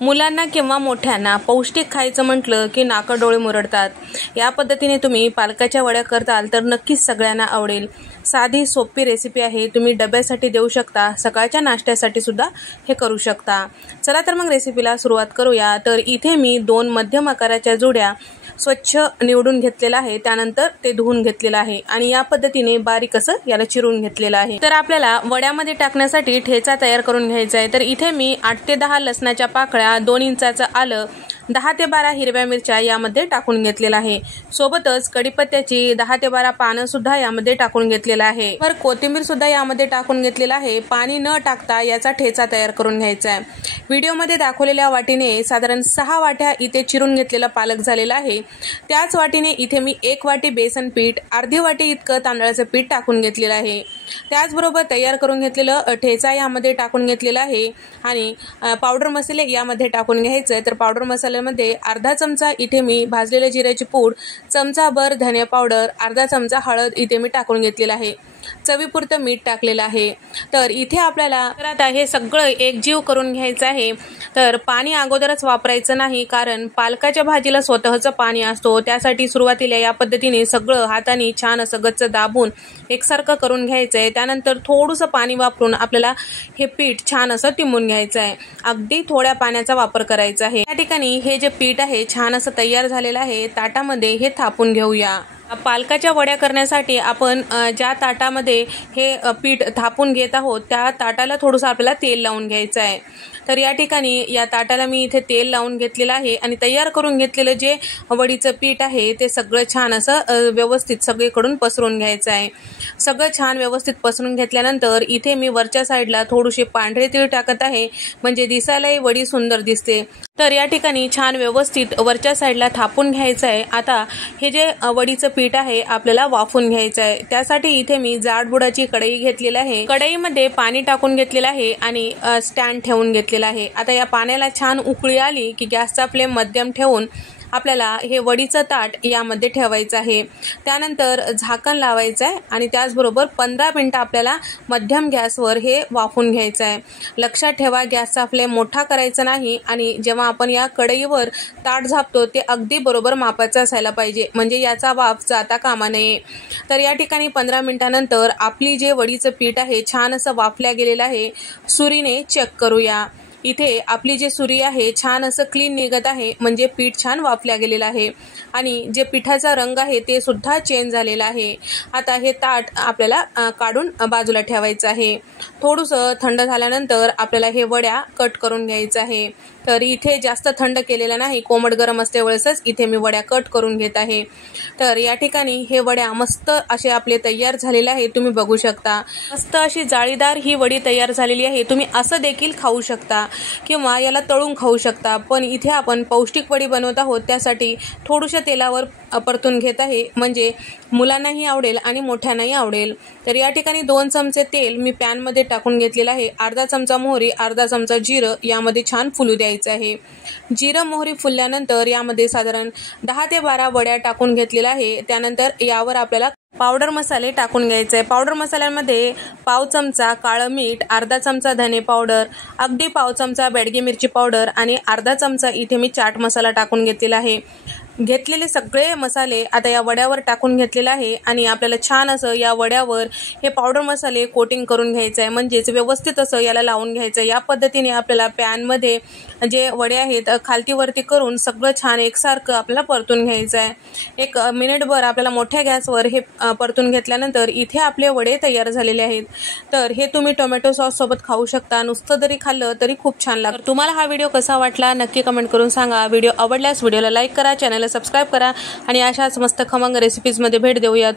मुलांना किंवा मोठ्यांना पौष्टिक खायचं म्हटलं की नाक डोळे मुरडतात। या पद्धतीने तुम्ही पालकाच्या वड्या करताल तर नक्कीच सगळ्यांना आवडेल। साधी सोपी रेसिपी आहे, तुम्ही डब्यासाठी देऊ शकता, सकाळच्या नाश्त्यासाठी सुद्धा हे करू शकता। चला तर मग रेसिपीला सुरुवात करूया। तर इथे मी 2 मध्यम आकाराच्या जोड्या स्वच्छ निवडून घेतलेला आहे, त्यानंतर ते धुवून घेतलेलं आहे आणि या पद्धतीने बारीक असं याला चिरून घेतलेलं आहे। तर आपल्याला वड्यामध्ये टाकण्यासाठी ठेचा तयार करून घ्यायचा आहे। तर इथे मी 8 ते 10 लसणाच्या पाकळ्या, 2 इंचाचं आलं, 10 ते 12 हिरव्या मिरच्या यामध्ये टाकून घेतलेला आहे। सोबतच कढीपत्त्याची 10 ते 12 पानं सुद्धा यामध्ये टाकून घेतलेला आहे। तर कोथिंबीर सुद्धा यामध्ये टाकून घेतलेला आहे। पाणी न टाकता याचा ठेचा तयार करून घ्यायचा आहे। व्हिडिओमध्ये दाखवलेल्या वाटीने साधारण 6 वाट्या इथे चिरून घेतलेला पालक झालेला आहे। त्याच वाटीने इथे मी 1 वाटी बेसन पीठ, अर्धी वाटी इतकं तांदळाचं पीठ टाकून घेतलेलं आहे। त्याचबरोबर तयार करून घेतलेलं ठेचा यामध्ये टाकून घेतलेला आहे आणि पावडर मसाले यामध्ये टाकून घ्यायचे। तर पावडर मसाल्यामध्ये अर्धा चमचा इथे मी भाजलेल्या जिऱ्याची पूड, चमचाभर धने पावडर, अर्धा चमचा हळद इथे मी टाकून घेतलेला आहे, चवीपुरतं मीठ टाकलेलं आहे। तर इथे आपल्याला आता हे सगळं एकजीव करून घ्यायचं आहे। तर पाणी अगोदरच वापरायचं नाही, कारण पालकाच्या भाजीला स्वतःचं पाणी असतो। त्यासाठी सुरुवातीला या पद्धतीने सगळं हाताने छान असं गच्च दाबून एकसारखं करून घ्यायचं आहे। त्यानंतर थोडंसं पाणी वापरून आपल्याला हे पीठ छान असं टिंबून घ्यायचं आहे। अगदी थोड्या पाण्याचा वापर करायचा आहे। या ठिकाणी हे जे पीठ आहे छान असं तयार झालेलं आहे, ताटामध्ये हे थापून घेऊया। पालकाच्या वड्या करण्यासाठी आपण ज्या ताटामध्ये हे पीठ थापून घेत आहोत त्या ताटाला थोडंसं आपल्याला तेल लावून घ्यायचं आहे। तर या ठिकाणी या ताटाला मी इथे तेल लावून घेतलेलं आहे आणि तयार करून घेतलेलं जे वडीचं पीठ आहे ते सगळं छान असं व्यवस्थित सगळीकडून पसरून घ्यायचं आहे। सगळं छान व्यवस्थित पसरून घेतल्यानंतर इथे मी वरच्या साईडला थोडीशी पांढरे तीळ टाकत आहे, म्हणजे दिसायलाही वडी सुंदर दिसते। तर या ठिकाणी छान व्यवस्थित वरच्या साईडला थापून घ्यायचं आहे। आता हे जे वडीचं पीठ आहे आपल्याला वाफून घ्यायचं आहे। त्यासाठी इथे मी जाडबुडाची कढई घेतलेली आहे। कढईमध्ये पाणी टाकून घेतलेलं आहे आणि स्टँड ठेवून घेतलेला आहे। आता या पाण्याला छान उकळी आली की गॅसचा फ्लेम मध्यम ठेवून आपल्याला हे वडीचं ताट यामध्ये ठेवायचं आहे। त्यानंतर झाकण लावायचं आहे आणि त्याचबरोबर 15 मिनिटं आपल्याला मध्यम गॅसवर हे वाफून घ्यायचं आहे। लक्षात ठेवा, गॅसचा फ्लेम मोठा करायचा नाही आणि जेव्हा आपण या कढईवर ताट झाकतो ते अगदी बरोबर मापाचं असायला पाहिजे, म्हणजे याचा वाफ जाता कामा नये। तर या ठिकाणी 15 मिनिटानंतर आपली जे वडीचं पीठ आहे छान असं वाफल्या गेलेलं आहे। सुरीने चेक करूया। इथे आपली जी सुरी आहे छान असं क्लीन निघत आहे, म्हणजे पीठ छान वाफल्या गेलेलं आहे आणि जे पिठाचा रंग आहे ते सुद्धा चेंज झालेला आहे। आता हे ताट आपल्याला काढून बाजूला ठेवायचं आहे। थोडंसं थंड झाल्यानंतर आपल्याला हे वड्या कट करून घ्यायचं आहे। तर इथे जास्त थंड केलेला नाही, कोमट गरम असते वेळेसच इथे मी वड्या कट करून घेत आहे। तर या ठिकाणी हे वड्या मस्त असे आपले तयार झालेले आहे, तुम्ही बघू शकता। मस्त अशी जाळीदार ही वडी तयार झालेली आहे। तुम्ही असं देखील खाऊ शकता किंवा याला तळून खाऊ शकता, पण इथे आपण पौष्टिक वडी बनवत आहोत त्यासाठी थोडंसं तेलावर परतून घेत आहे, म्हणजे मुलांनाही आवडेल आणि मोठ्यांनाही आवडेल। तर या ठिकाणी 2 चमचे तेल मी पॅनमध्ये टाकून घेतलेलं आहे। अर्धा चमचा मोहरी, अर्धा चमचा जिरं यामध्ये छान फुलू द्यायचं आहे। जिरं मोहरी फुलल्यानंतर यामध्ये साधारण 10 ते 12 वड्या टाकून घेतलेल्या आहे। त्यानंतर यावर आपल्याला पावडर मसाले टाकून घ्यायचे आहे। पावडर मसाल्यामध्ये पाव चमचा काळं मीठ, अर्धा चमचा धने पावडर, अगदी पाव चमचा बेडगी मिरची पावडर आणि अर्धा चमचा इथे मी चाट मसाला टाकून घेतलेला आहे। घेतलेले सगळे मसाले आता या वड्यावर टाकून घेतलेला आहे आणि आपल्याला छान असं या वड्यावर हे पावडर मसाले कोटिंग करून घ्यायचं आहे, म्हणजेच व्यवस्थित असं याला लावून घ्यायचं आहे। या पद्धतीने आपल्याला पॅनमध्ये जे वडे आहेत खालती वरती करून सगळं छान एकसारखं आपल्याला परतून घ्यायचं आहे। 1 मिनिटभर आपल्याला मोठ्या गॅसवर हे परतून घेतल्यानंतर इथे आपले वडे तयार झालेले आहेत। तर हे तुम्ही टोमॅटो सॉस सोबत खाऊ शकता, नुसतं जरी खाल्लं तरी खूप छान लागतं। तुम्हाला हा व्हिडिओ कसा वाटला नक्की कमेंट करून सांगा। व्हिडिओ आवडल्यास व्हिडिओला लाईक करा, चॅनलला सबस्क्राईब करा आणि अशाच मस्त खमंग रेसिपीजमध्ये भेट देऊया।